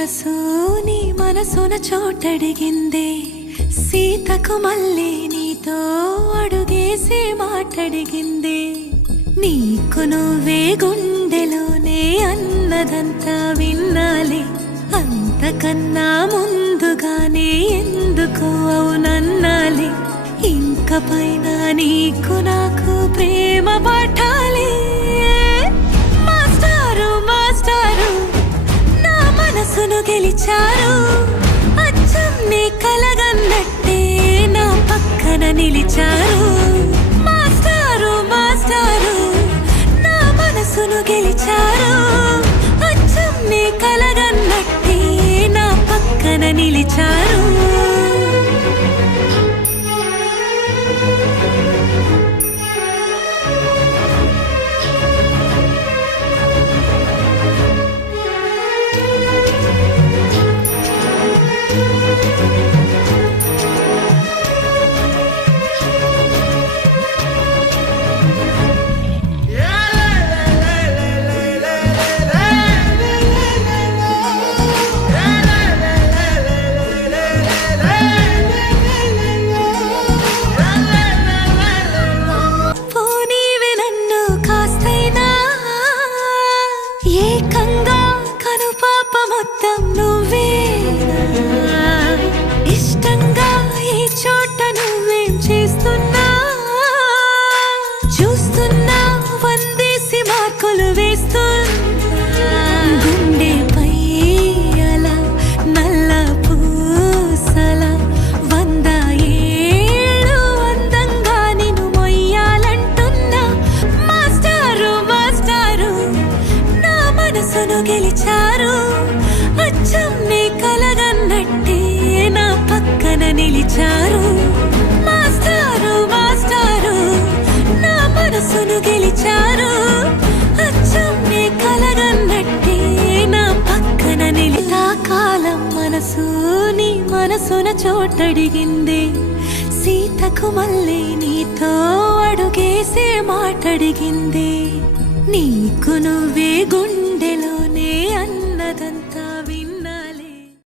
మనసు నీ మనసున చోటడిగిందే సీతకు మళ్ళీ నీతో అడుగేసి మాటడిగిందే నీకు నువ్వే గుండెలోనే అన్నదంతా విన్నాలే అంతకన్నా ముందుగానే ఎందుకు అవునన్నాలే ఇంక పైన నీకు నాకు ప్రేమ పాఠాలే మాస్టారు మాస్టారు నా మనసును గెలిచారు అచ్చం నీ కలగన్నట్టే నా పక్కన నిలిచారు మాస్టారు మాస్టారు నా మనసును గెలిచారు అచ్చం నీ కలగన్నట్టే నా పక్కన నిలిచారు గెలిచారు అచ్చం నీ కలగన్నట్టే నా పక్కన నిలిచారు మాస్టారు మాస్టారు నా మనసును గెలిచారు అచ్చం నీ కలగన్నట్టే నా పక్కన నిలిచా కాలం మనసు నీ మనసున చోటడిగిందే సీతకు మళ్ళీ నీతో అడుగేసే మాటడిగిందే నీకు నువ్వే గుండెలోనే అన్నదంతా